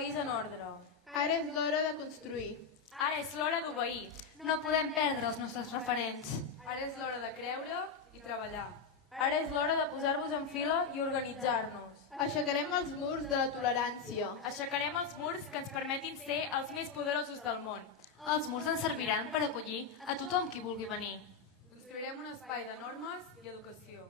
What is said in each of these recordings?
país en ordre. Ara és l'hora de construir. Ara és l'hora d'obeir. No podem perdre els nostres referents. Ara és l'hora de creure i treballar. Ara és l'hora de posar-vos en fila i organitzar-nos. Aixecarem els murs de la tolerància. Aixecarem els murs que ens permetin ser els més poderosos del món. Els murs ens serviran per acollir a tothom qui vulgui venir. Construirem un espai de normes i educació.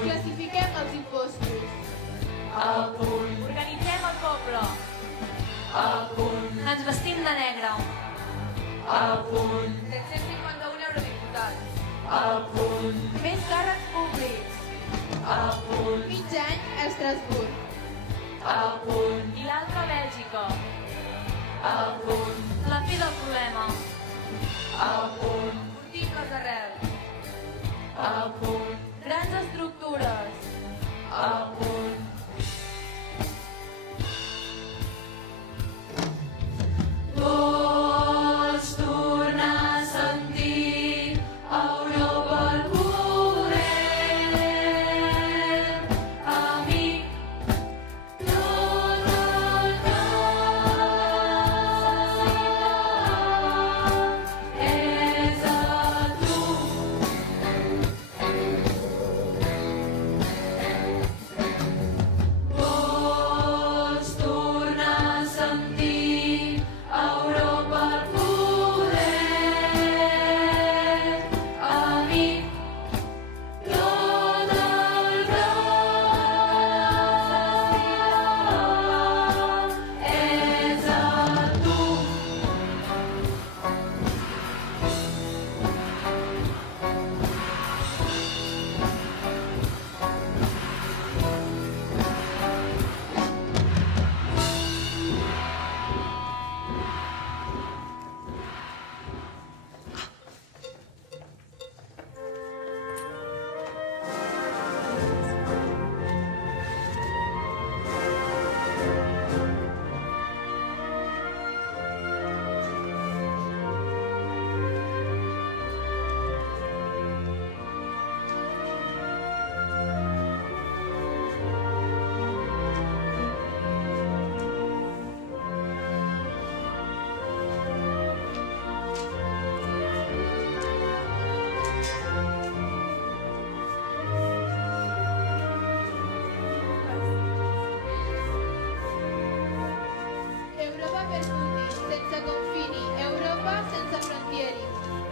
Classifiquem els impostos. Organitzem el poble. Ens vestim de negre. 751 eurodiputats. Més càrrecs públics. Mig any a Estrasburg. I l'altre a Bèlgica. La fi del problema. Sortim les arrels. Grans estructures. Vols tornar a sentir Europa al poder, amic, tot el que és a tu. Vols tornar a sentir Europa al poder, amic, tot el que és a tu. Europa per tutti, sense confini. Europa sense frontieri.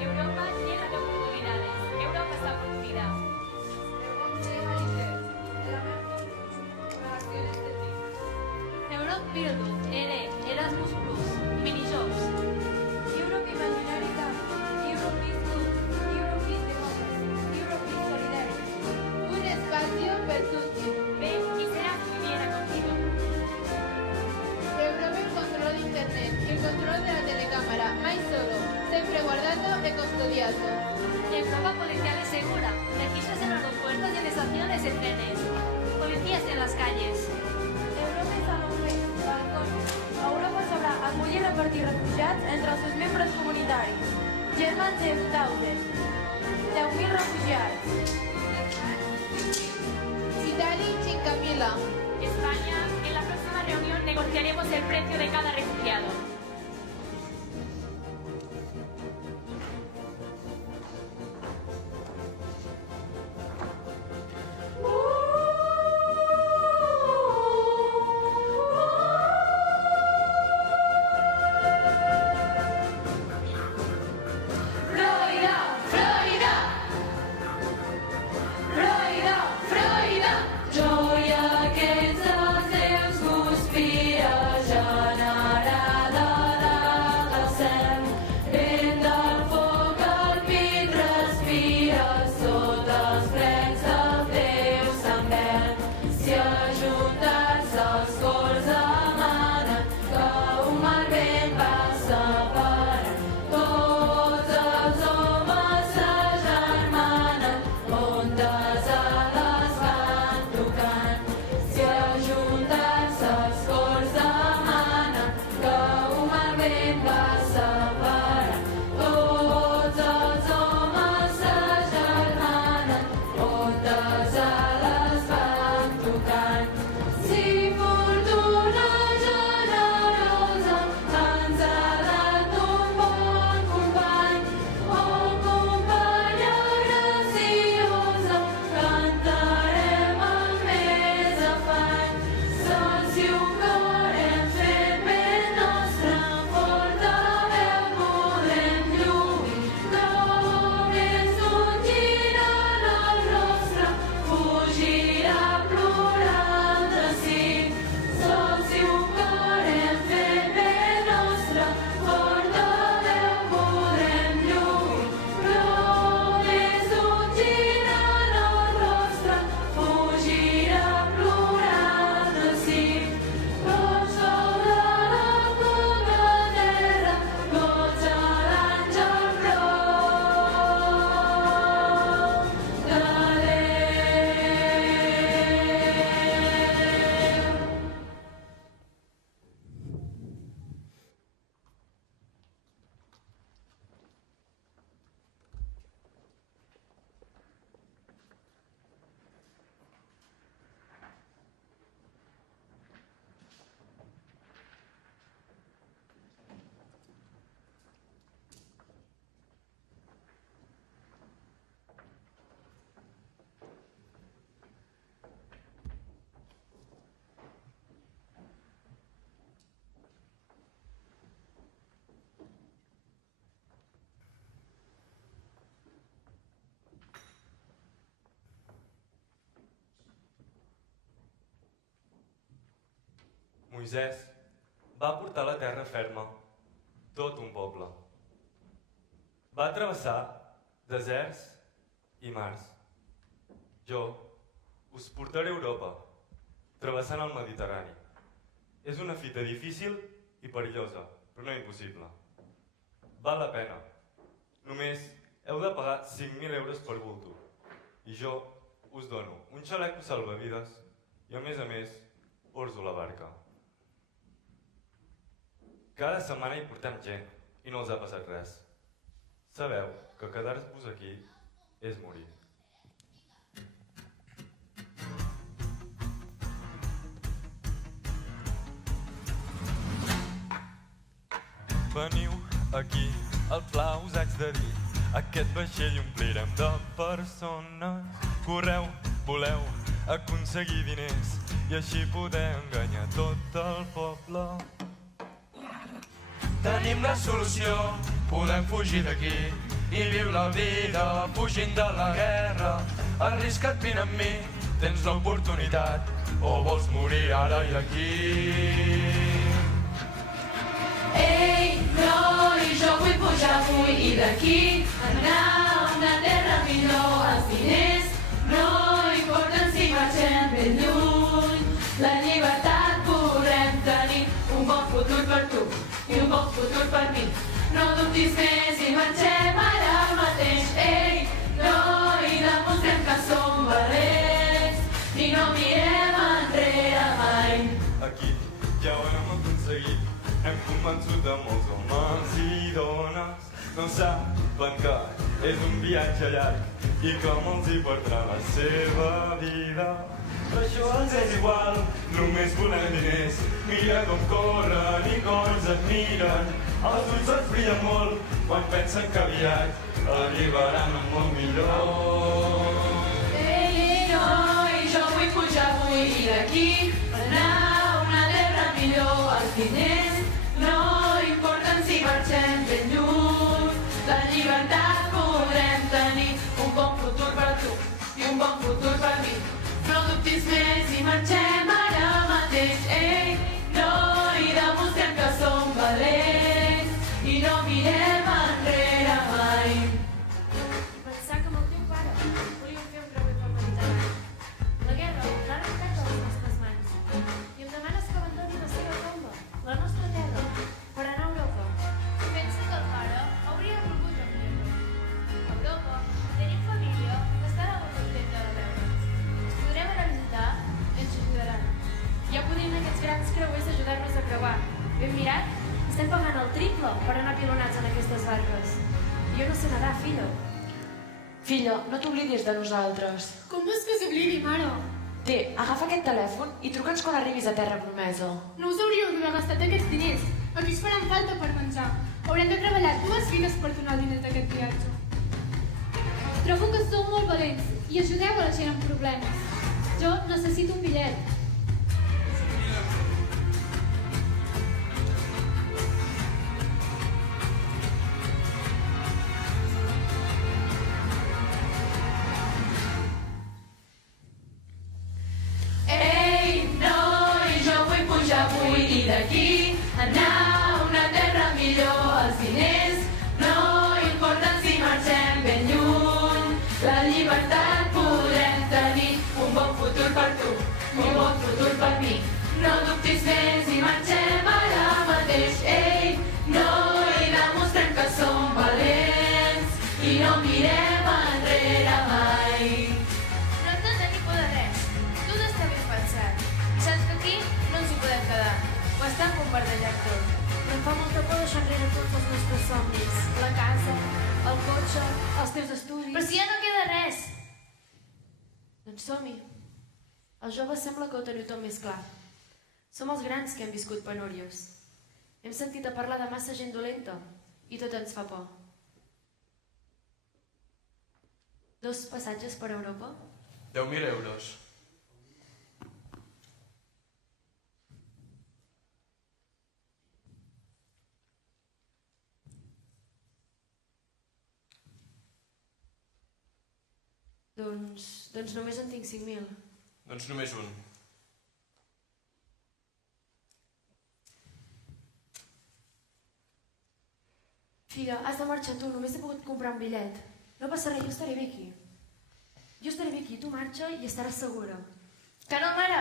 Europa llena de oportunidades. Europa está producida. Europe Bildung, ERE, Erasmus+, Minijocs. Europe Imaginaritat. Europe is good. Europe is democracy. Europe is solidarity. Un espacio per tutti. Ven y serás muy bien acogido. Europa el control de internet, el control de la telecámara, mai solo, sempre guardado e custodiado. mundo. Europa policial es segura. Registros en aeropuertos y en estaciones de trenes. Policías en las calles. Europa és a l'ombrer, balcons. Europa sabrà acollir i repartir refugiats entre els seus membres comunitaris. Germans 10.000. 10.000 refugiats. Italia 5.000. España, en la próxima reunión negociaremos el precio de cada refugiado. Joia que ets els déus conspira, generada del cel. Vent del foc al pit respira, sota els frens del teu sant vel. Si ajuntats els cors emanen, que un mal vent va separant. Tots els homes s'agermanen, ondes ales van tocant. Si ajuntats els cors demanen, que un mal vent va separant. Tots els homes s'agermanen, ondes ales van tocant. Si fortuna generosa ens ha dat un bon company, oh companya graciosa, cantarem amb més afany. Sols si un cor hem fet ben nostre, forta veu podrem lluir. Només un gir en el rostre fugirà plorant de si. Sols si un cor hem fet ben nostre, forta veu podrem lluir. Només un gir en el rostre fugirà plorant de si. Goig sol de la poca terra, goig a l'àngel prou de Déu. Moisès va portar a la terra ferma tot un poble. Va travessar deserts i mars. Jo us portaré a Europa, travessant el Mediterrani. És una fita difícil i perillosa, però no impossible. Val la pena. Només heu de pagar 5.000 euros per bulto. I jo us dono un xaleco salvavides i, a més, orzo la barca. Cada setmana hi portem gent i no els ha passat res. Sabeu que quedar-vos aquí és morir. Veniu aquí, al pla us haig de dir, aquest vaixell omplirem de persones. Correu, voleu aconseguir diners i així poder enganyar tot el poble. Tenim la solució, podem fugir d'aquí i viure la vida fugint de la guerra. Arrisca't, vine amb mi, tens l'oportunitat, o vols morir ara i aquí? Ei, noi, jo vull pujar avui i d'aquí anar a una terra millor. Els diners no importen si marxem ben lluny. La llibertat podrem tenir, un bon futur per tu i un bon futur per mi. no dubtis més i marxem ara mateix. Ei, noi, demostrem que som valents i no mirem enrere mai. Aquí ja ho hem aconseguit, hem convençut a molts homes i dones. No saben que és un viatge llarg i que molts hi perdran la seva vida. Però això ens és igual, només volem diners. Mira com corren i com ens admiren. Els ulls els brillen molt quan pensen que aviat arribaran a un món millor. Ei, noi, jo vull pujar avui i d'aquí anar a una terra millor. Els diners no importen si marxem ben lluny. La llibertat podrem tenir un bon futur per tu i un bon futur per mi. No dubtis més i marxem ara mateix. Ei, noi, demostrem que som valents i no mirem enrere mai. Pensar que amb el teu pare volíem fer un creuer pel Mediterrani. La guerra l'ha arrencat de les nostres mans. I em demanes que abandoni la seva tomba, la nostra terra, per anar a Europa. Pensa que el pare hauria volgut reunir-lo. A Europa tenim família que estarà molt contenta de veure'ns. Ens podrem anar a visitar i ens ajudaran. Ja podem aquests grans creuers ajudar-nos a creuar. Ben mirat, estem pagant el triple per anar pilonats en aquestes barques. Jo no sé nedar, fillo. Fillo, no t'oblidis de nosaltres. Com vols que s'oblidi, mare? Té, agafa aquest telèfon i truca'ns quan arribis a Terra Promesa. No us hauríeu d'haver gastat aquests diners. Aquí us faran falta per menjar. Haurem de treballar 2 vides per donar el diner d'aquest viatge. Trobo que sou molt valents i ajudeu a la gent amb problemes. Jo necessito un bitllet. Ei, noi, jo vull pujar avui i d'aquí anar a una terra millor. Els diners no importen si marxem ben lluny. La llibertat podrem tenir un bon futur per tu i un bon futur per mi. No dubtis més i marxem ara mateix. Ei, noi, demostrem que som valents i no mirem enrere mai. No hem de tenir por de res. Tot està ben pensat. I saps que aquí no ens hi podem quedar. Ho està bombardejat tot. Però em fa molta por deixar enrere tots els nostres somnis. La casa, el cotxe, els teus estudis... Però si ja no queda res! Doncs som-hi. Els joves sembla que ho teniu tot més clar. Som els grans que hem viscut penúries. Hem sentit a parlar de massa gent dolenta i tot ens fa por. 2 passatges per Europa? 10.000 euros. Doncs només en tinc 5.000. Doncs només un. Filla, has de marxar tu, només he pogut comprar un bitllet. No passa res, jo estaré bé aquí. Jo estaré bé aquí, tu marxa i estaràs segura. Que no, mare,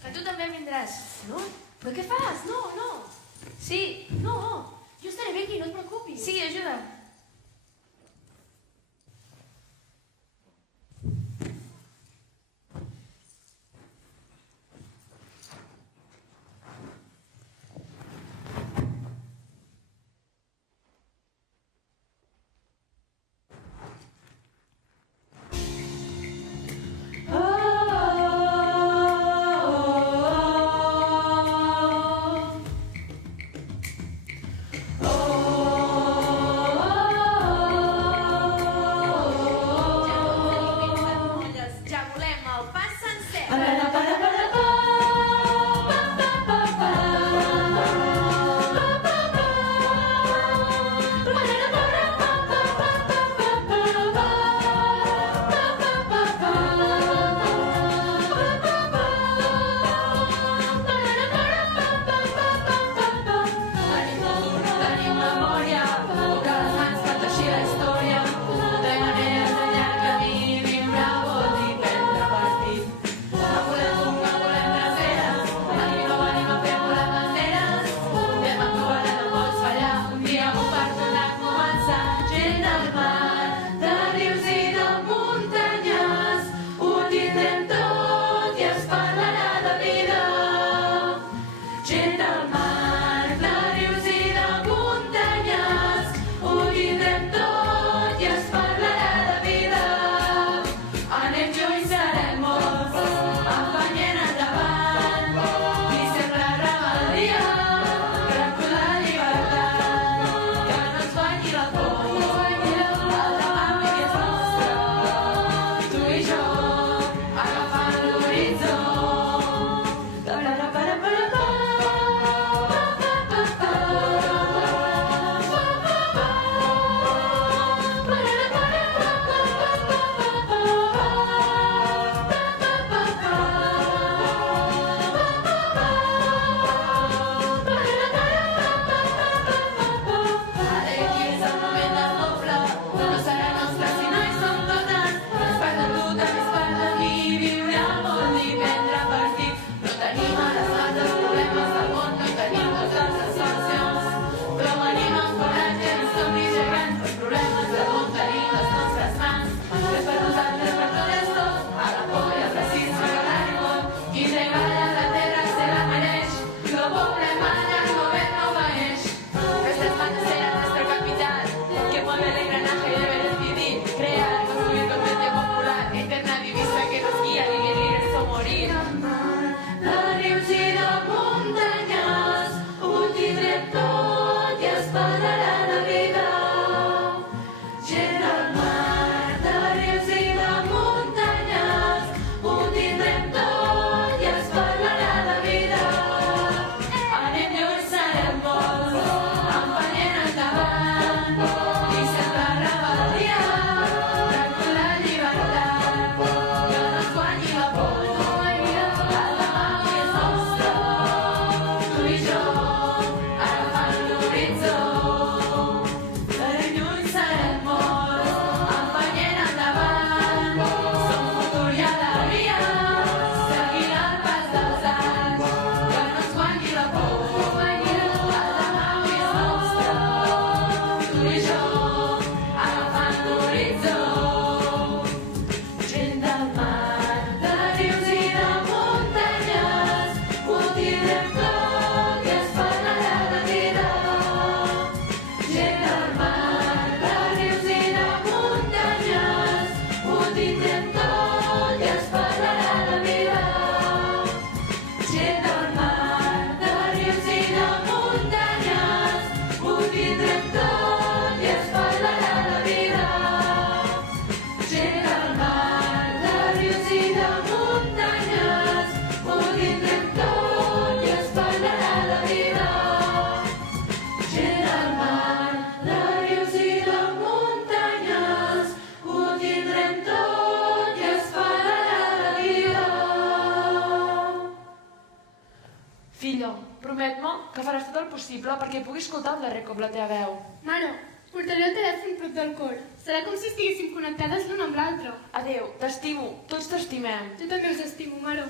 que tu també vindràs. No? Però què fas? No, no. Sí. No, jo estaré bé aquí, no et preocupis. Sí, ajuda. Oh, Filla, promet-me que faràs tot el possible perquè pugui escoltar el darrer cop la teva veu. Mare, portaré el telèfon prop del cor. Serà com si estiguéssim connectades l'una amb l'altra. Adéu, t'estimo, tots t'estimem. Jo també us estimo, mare.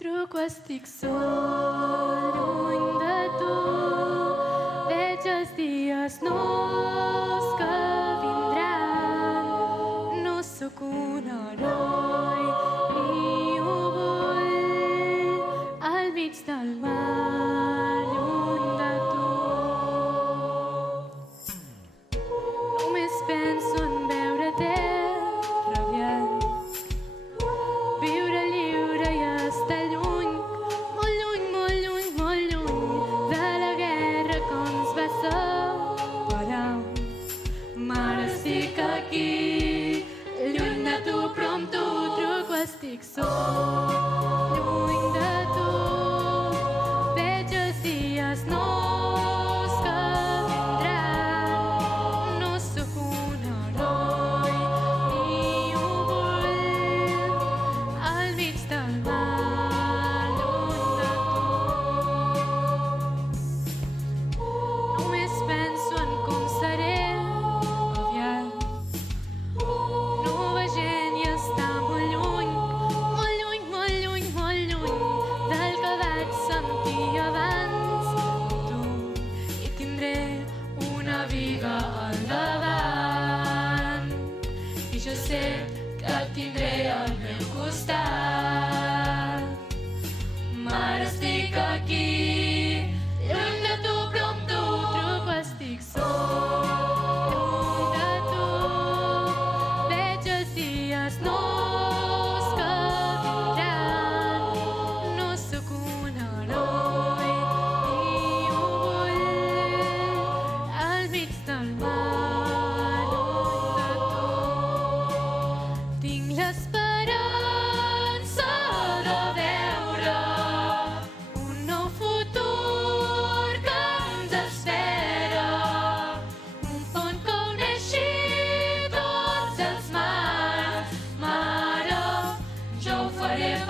Truco, estic sol, lluny de tu. Veig els dies nous que vindran. No sóc un heroi ni ho vull. Al mig del mar, lluny de tu. Només penso en veure-te rabiant. Viure lliure i estar lluny, molt lluny, molt lluny, molt lluny de la guerra que ens va separar. Mare, estic aquí, lluny de tu, però amb tu truco, estic sol, lluny de tu. Veig els dies nous que vindran. No sóc un heroi ni ho vull. Al mig del mar, lluny de tu. Només penso en com seré aviat. Nova gent i està molt lluny, molt lluny, molt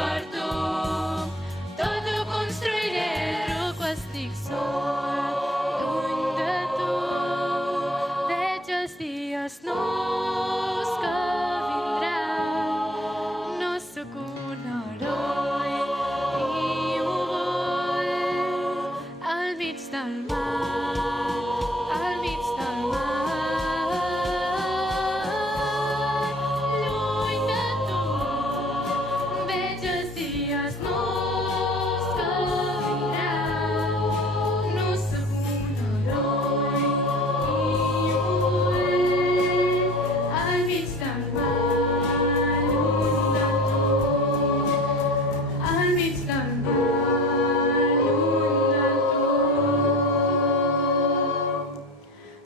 per tu. Tot ho construiré, però quan estic sol, lluny de tu. Veig els dies nous que vindran. No sóc un heroi ni ho vull. Al mig del mar, al mig del mar, lluny de tu. Veig els dies nous que vindran. No sóc un heroi ni ho vull. Al mig del mar, lluny de tu. Al mig del mar, lluny de tu.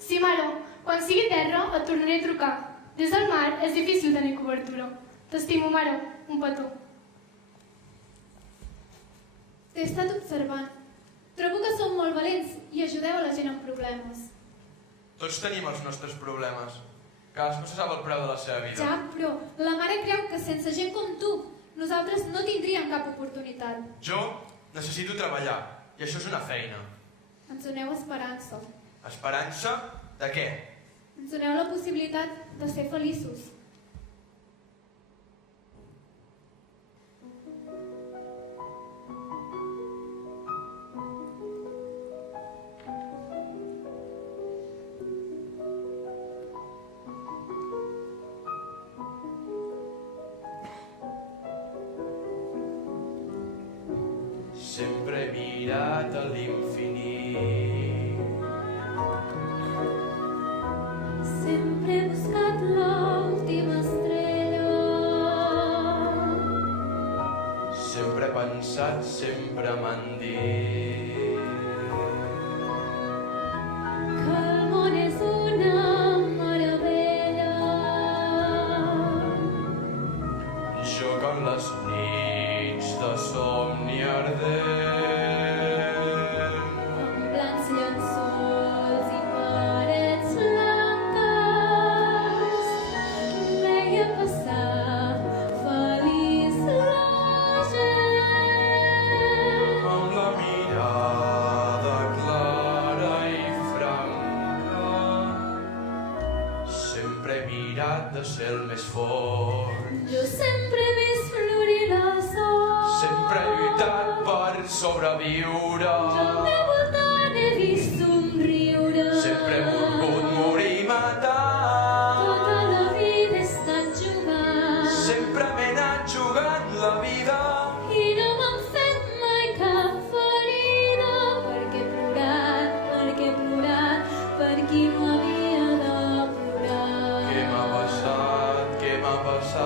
Sí, mare, quan sigui terra et tornaré a trucar. Des del mar és difícil tenir cobertura. T'estimo, mare. Un petó. T'he estat observant. Trobo que som molt valents i ajudeu a la gent amb problemes. Tots tenim els nostres problemes. Cadascú se sap el preu de la seva vida. Ja, però la mare creu que sense gent com tu nosaltres no tindríem cap oportunitat. Jo necessito treballar, i això és una feina. Ens doneu esperança. Esperança? De què? Ens doneu la possibilitat de ser feliços. Sempre he mirat a l'infinit. Sempre he buscat l'última estrella. Sempre he pensat, sempre m'han dit Que el món és una meravella. jo que en les nits de somni ardent Amb blancs llençols i parets blanques veia passar feliç la gent. amb la mirada clara i franca. Sempre he mirat de ser el més fort. Jo sempre he vist florir la sort. Sempre he lluitat per sobreviure. Jo al meu voltant he vist somriure. Sempre he volgut morir i matar. Tota la vida he estat jugant. Sempre m'he anat jugant la vida. I no m'han fet mai cap ferida. Perquè he plorat, per qui no havia de plorar. Què m'ha passat? Què m'ha passat?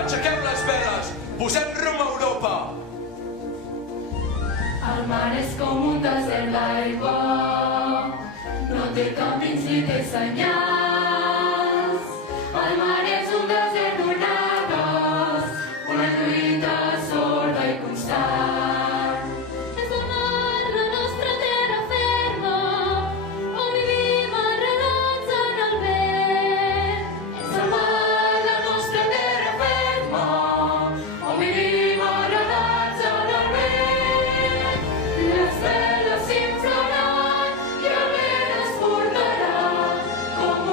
Aixequem les veles! Posem rumb a Europa! El mar és com un desert d'aigua, no té camins ni té senyals. El mar és un desert d'onades, una lluita sorda i constant. És el mar, la nostra terra ferma, on vivim arrelats en el vent. És el mar, la nostra terra ferma, on vivim arrelats en el vent. Les veles s'inflaran i el vent es portarà com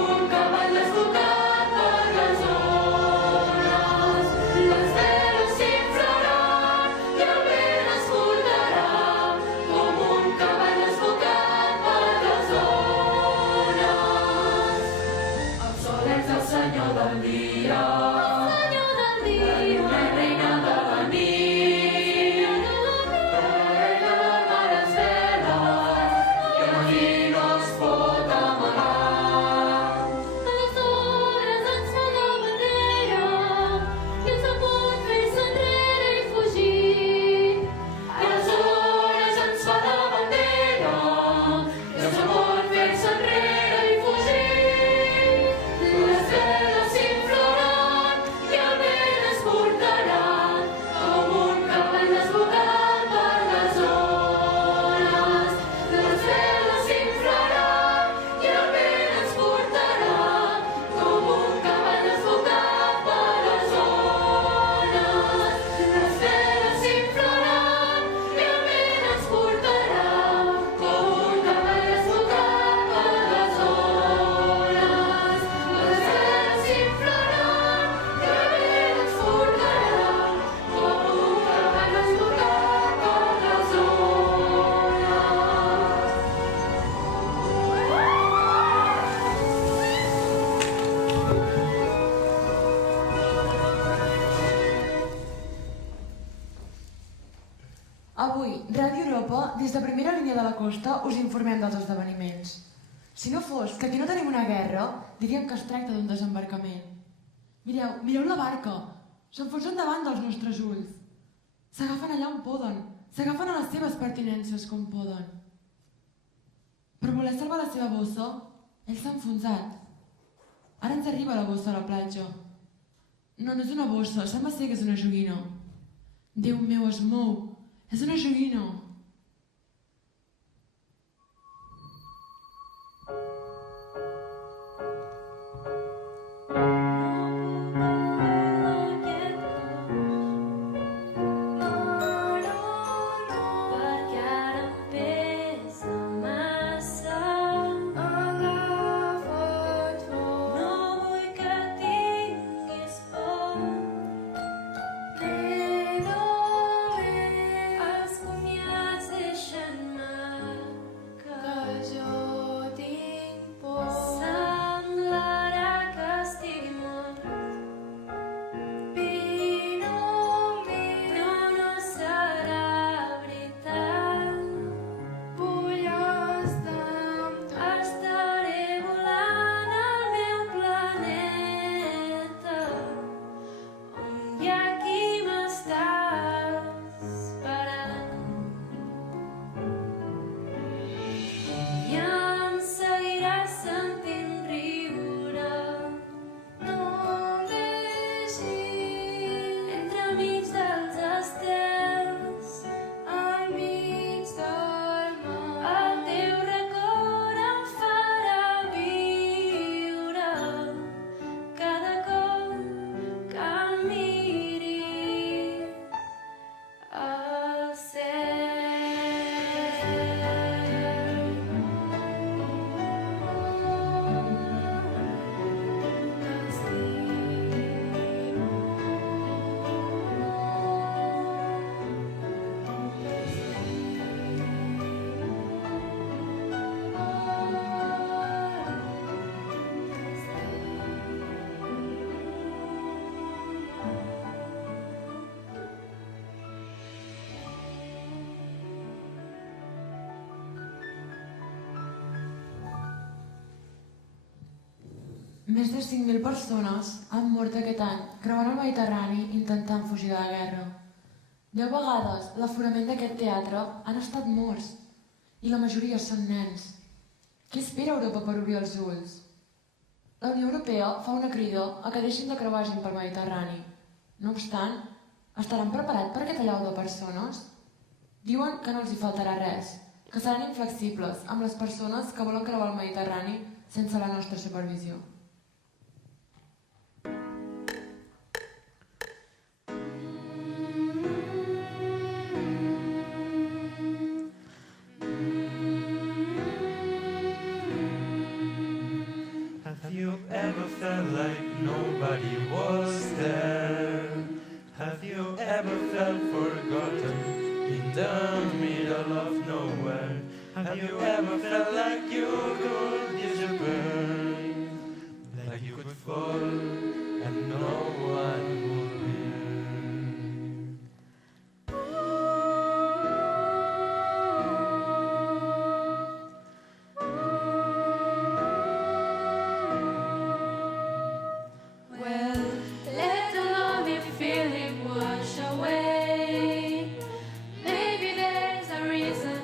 Avui, Ràdio Europa, des de primera línia de la costa, us informem dels esdeveniments. Si no fos que aquí no tenim una guerra, diríem que es tracta d'un desembarcament. Mireu la barca. S'enfonsen davant dels nostres ulls. S'agafen allà on poden. S'agafen a les seves pertinences com poden. Per voler salvar la seva bossa, ell s'ha enfonsat. Ara ens arriba la bossa a la platja. No és una bossa, sembla ser que és una joguina. Déu meu, es mou. És una joguina. Més de 5.000 persones han mort aquest any creuant el Mediterrani intentant fugir de la guerra. 10 vegades l'aforament d'aquest teatre han estat morts i la majoria són nens. Què espera Europa per obrir els ulls? La Unió Europea fa una crida a que deixin de creuar gent pel Mediterrani. No obstant, estaran preparats per aquest allau de persones? Diuen que no els hi faltarà res, que seran inflexibles amb les persones que volen creuar el Mediterrani sense la nostra supervisió. Have you ever felt like nobody was there? Have you ever felt forgotten in the middle of nowhere? Have you ever felt like you could disappear? Like you could fall and no one would Let the lonely feeling wash away. Maybe there's a reason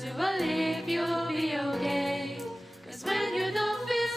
to believe you'll be okay. 'Cause when you don't feel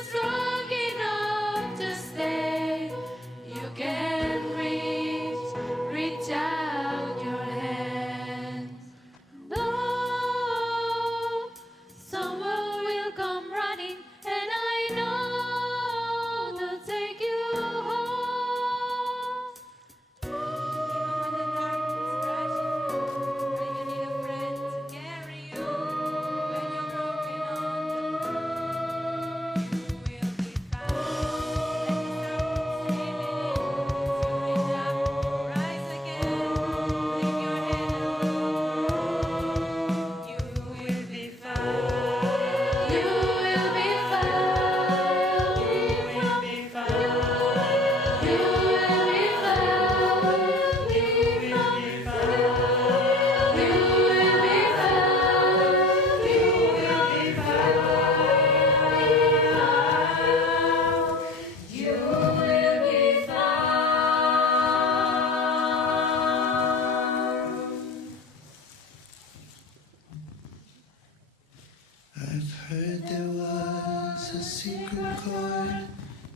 Heard there was a secret chord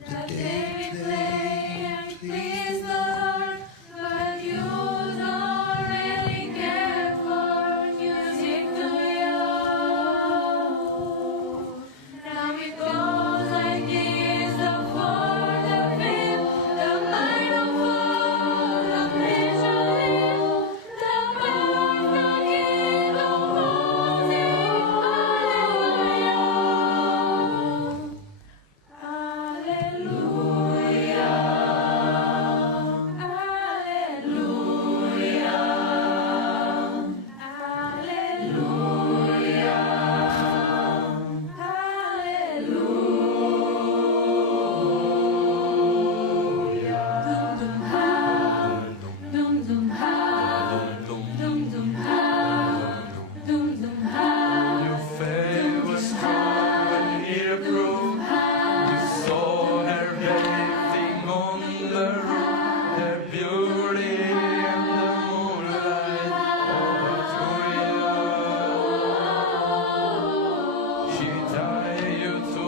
that David played and pleased the Lord, but you don't really care for music, do you? Now it goes like this: the fourth, the fifth, the minor fall, the major lift, the fourth, the key, the music, Your faith was strong when it approved. You saw her bathing on the roof, her beauty and the moonlight overthrew you. She tied you to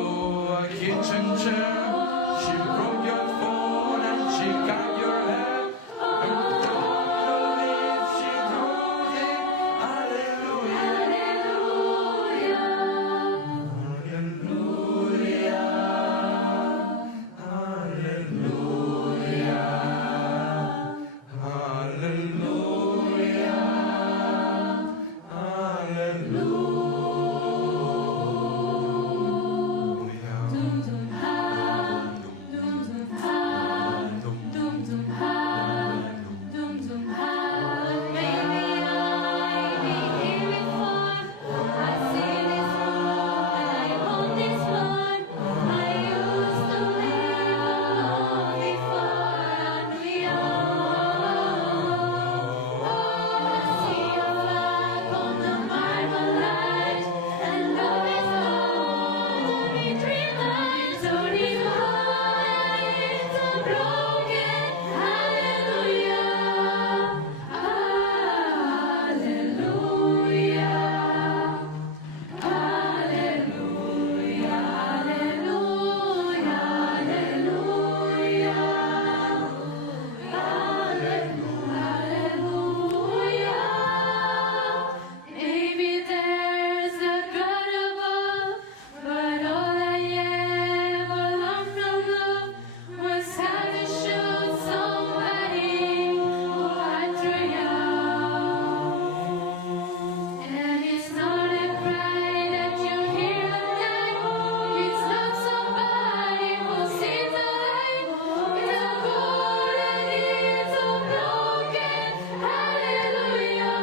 a kitchen chair. She broke your phone and she cut your hair. And don't believe she wrote it. Hallelujah. Maybe there's a God above, but all I ever learned from love was how to shoot somebody who had to young. And it's not a cry that you hear at night. It's not somebody who sees the light. It's a good and it's a broken. Hallelujah.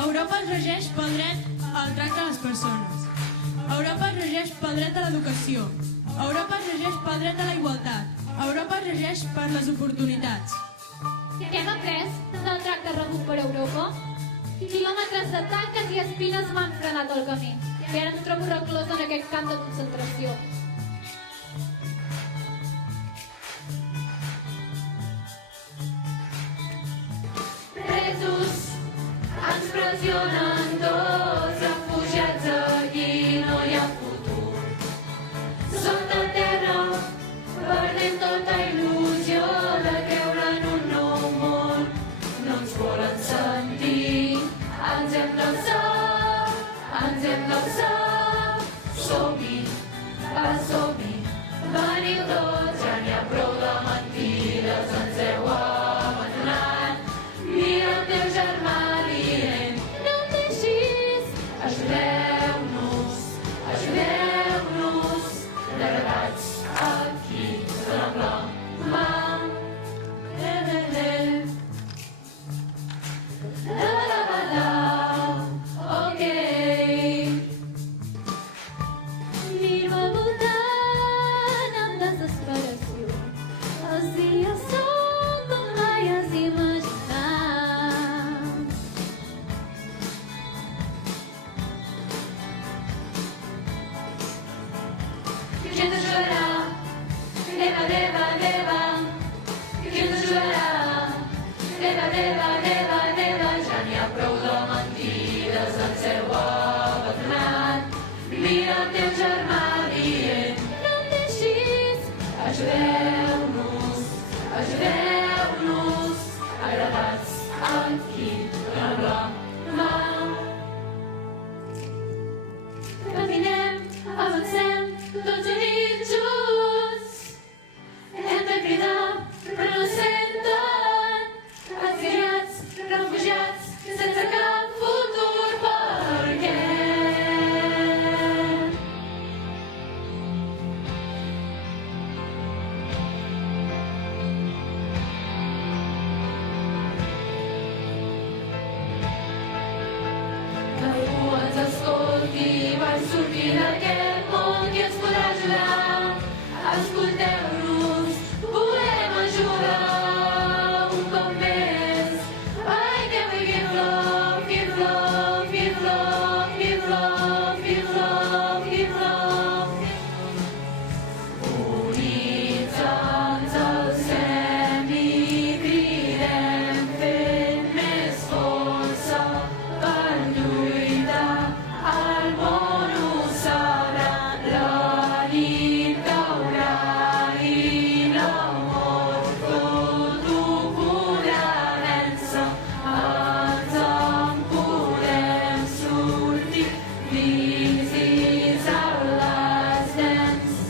Europa es regeix pel dret al tracte a les persones. Europa es regeix pel dret a l'educació. Europa es regeix pel dret a la igualtat. Europa es regeix per les oportunitats. Què hem après del tracte rebut per Europa? Quilòmetres de tanques i espines m'han frenat el camí. I ara em trobo reclòs en aquest camp de concentració. Presos, ens pressionen tots, refugiats allí no hi ha futur. Sota terra gent no ho sap. Som-hi, va, som-hi, veniu tots, ja n'hi ha prou de mentides, ens heu abandonat. Mira el teu germà dient, no em deixis, ajudeu-nos, ajudeu-nos, degradats aquí, dona'm la mà. La la la la, ok. Miro al voltant amb desesperació. Els dies són com mai has imaginat. Qui ens ajudarà? Neva, neva, neva. Qui ens ajudarà? Neva, neva, neva, neva. Ja n'hi ha prou de mentides, ens heu abandonat. Mira el teu germà dient, No em deixis, ajudeu-nos, ajudeu-nos, agradats aquí, dona'm la mà. Caminem, avancem, tots units junts. Hem de cridar, però no senten. Exiliats, refugiats, sense cap futur, per què? Que algú ens escolti, vaig sortir d'aquest món i ens podrà ajudar. Escolteu-nos, volem ajudar un cop més. Ai, que we give love, give love, give love, give love, give love, give love. Units ens alcem i cridem, fent més força per lluitar. El món ho sabrà, la nit caurà i l'amor tot ho podrà vèncer. Ens en podem sortir. This is our last dance.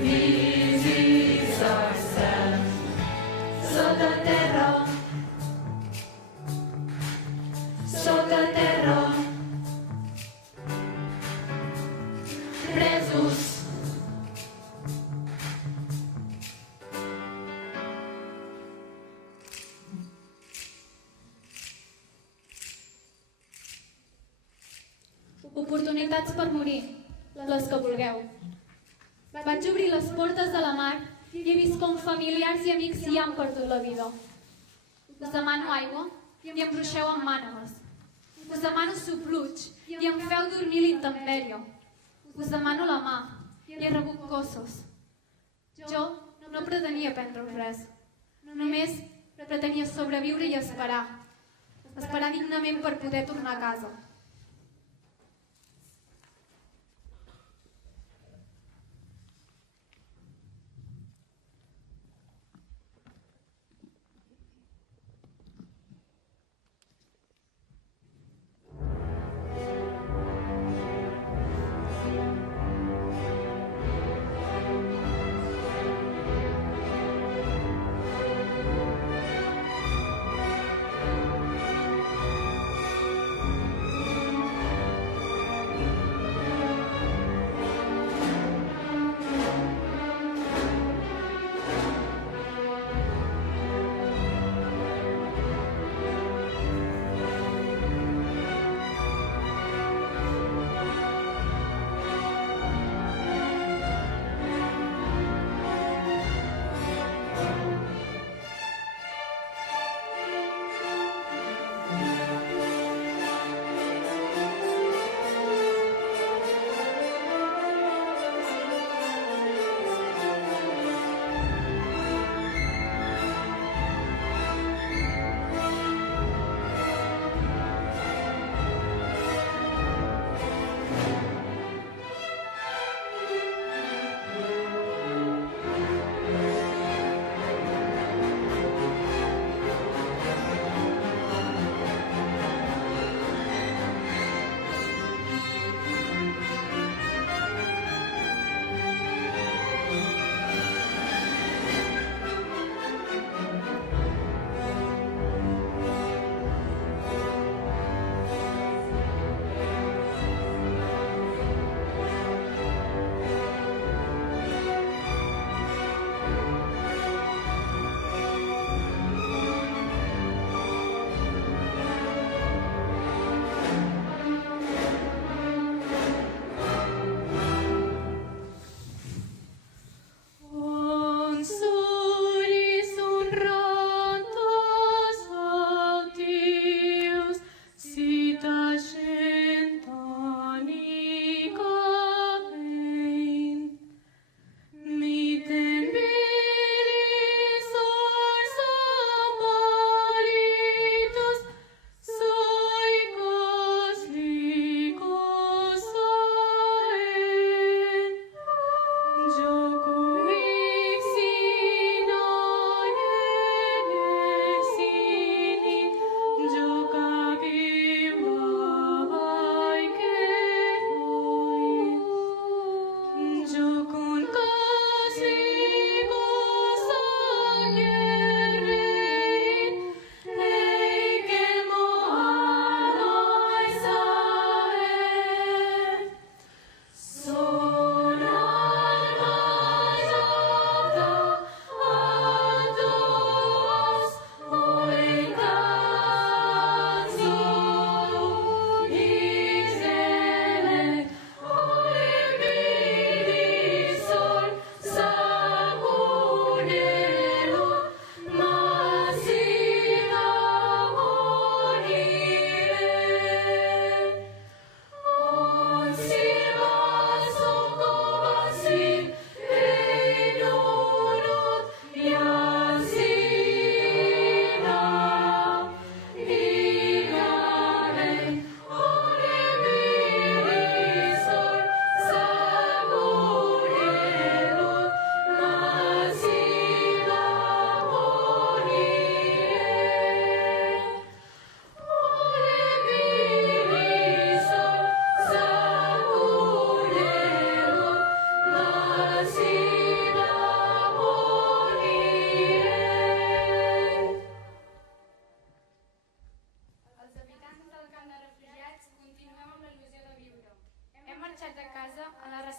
This is our stand. Sota terra, sota terra, presos. Oportunitats per morir, les que vulgueu. Vaig obrir les portes de la mar i he vist com familiars i amics hi han perdut la vida. Us demano aigua i em ruixeu amb mànegues. Us demano sopluig i em feu dormir a l'intempèrie. Us demano la mà i he rebut cossos. Jo no pretenia prendre res. Només pretenia sobreviure i esperar. Esperar dignament per poder tornar a casa.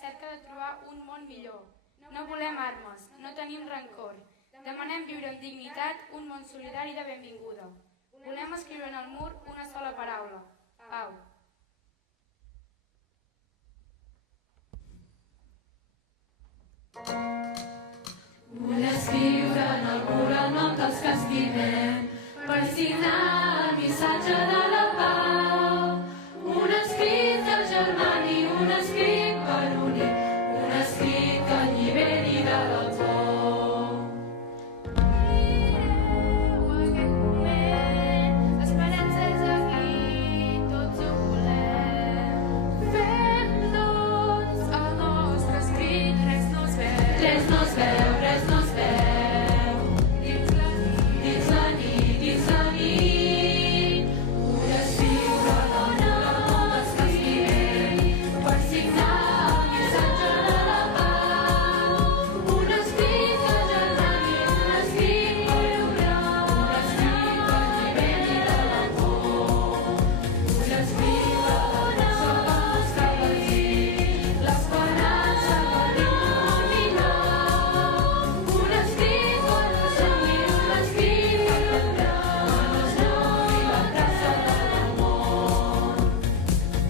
cerca de trobar un món millor. No volem armes, no tenim rancor. Demanem viure amb dignitat, un món solidari de benvinguda. Volem escriure en el mur una sola paraula: pau. Vull escriure en el mur el nom dels que estimem, per signar el missatge de la pau. Un escrit que germani, un escrit per unir, un escrit que alliberi de la por. Mireu aquest moment, l'esperança és aquí, tots ho volem. Fem, doncs, el nostre escrit, res no es veu, res no es veu, res no es veu. Dins la nit, dins la nit, dins la nit, vull escriure el nom dels que estimem, per signar el missatge de la pau. Un escrit que germani, un escrit per obrar, un escrit que alliberi de la por. Vull escriure el nostre vestit, l'esperança que tinc un millor. Un escrit que no somni, un escrit per cantar, que no es mogui la traça de l'amor.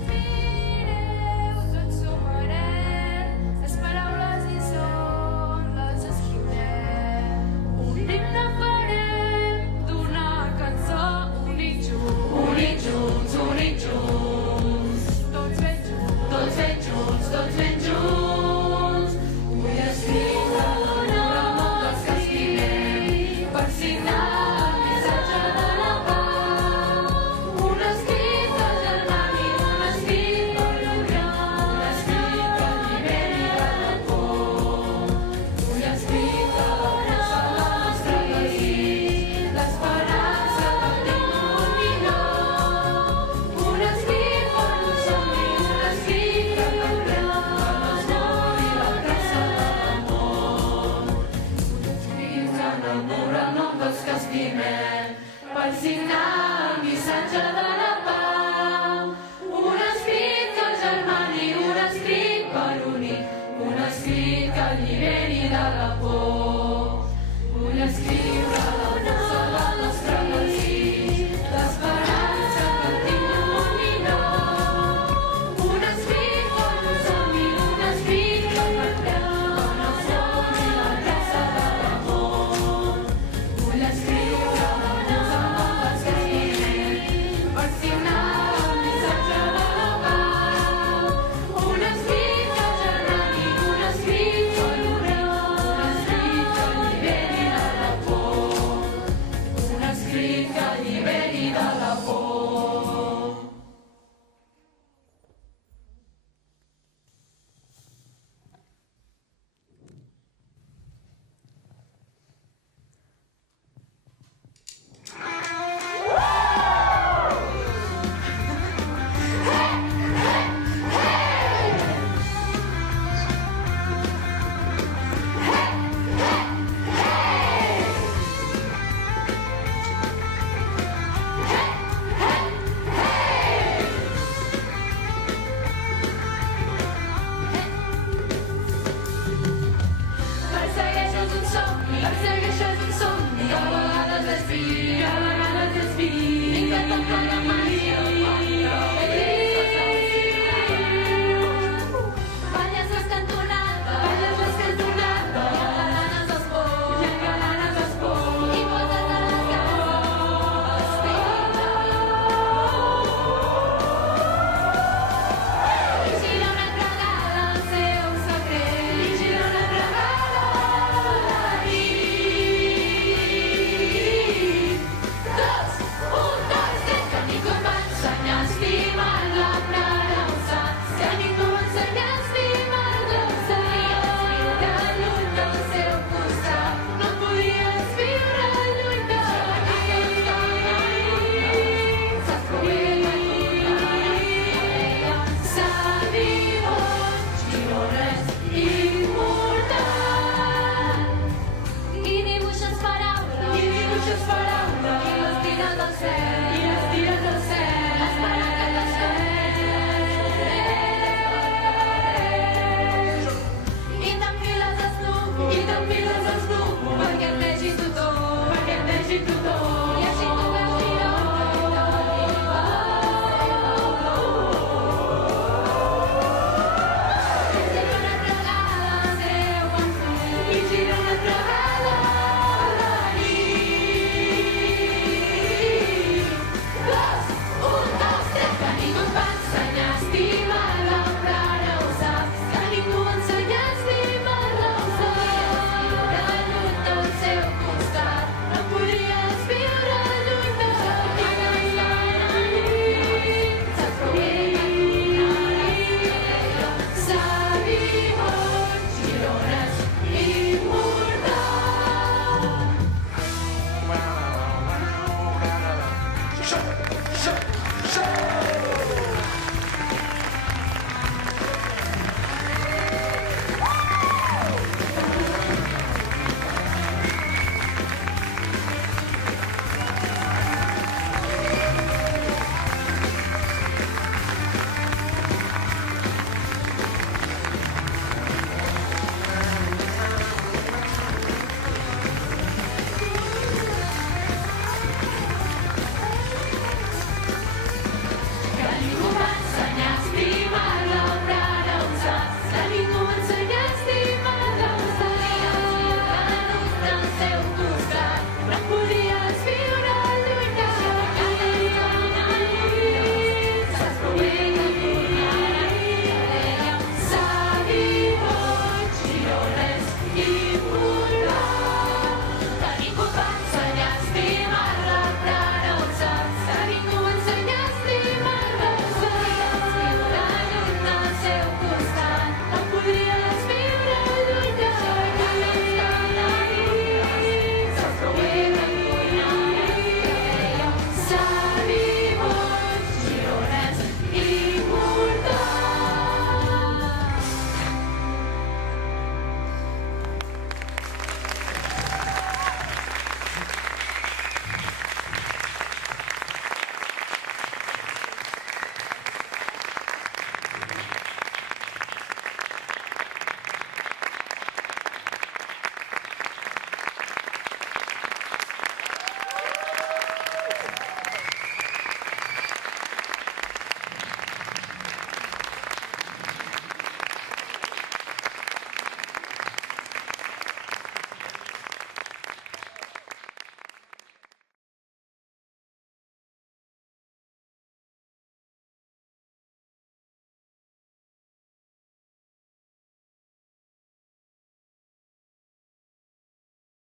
Mireu, tots som hereus, les paraules hi són, les escriurem. Un himne farem d'una cançó, units junts, units junts, tots ben junts, tots ben junts, tots ben junts. Vull escriure el nom dels que estimem, per signar el missatge de la pau. Un escrit que germani, un escrit per obrar, un escrit que alliberi de la por. Vull escriure el nostre vestit, l'esperança que tinc un millor. Un escrit per un somni, un escrit que cantarà, que no es mogui la traça de l'amor. Vull escriure en el mur el nom dels que estimem, per signar el missatge de la pau. Un escrit que germani, un escrit per unir, un escrit que alliberi de la por. Vull escriure la força del nostre vestit, l'esperança que tinc un millor. Un escrit per un somni, un escrit que cantarà, que no es mogui la traça de l'amor. Vull escriure el nom dels que estimem, per signar el missatge de la pau. Un escrit que germani, un escrit per obrar, un escrit que alliberi de la por. Un escrit que alliberi de la por. Persegueixes un somni, que a vegades és fi, que a vegades és fi. Vinga, toca la mania,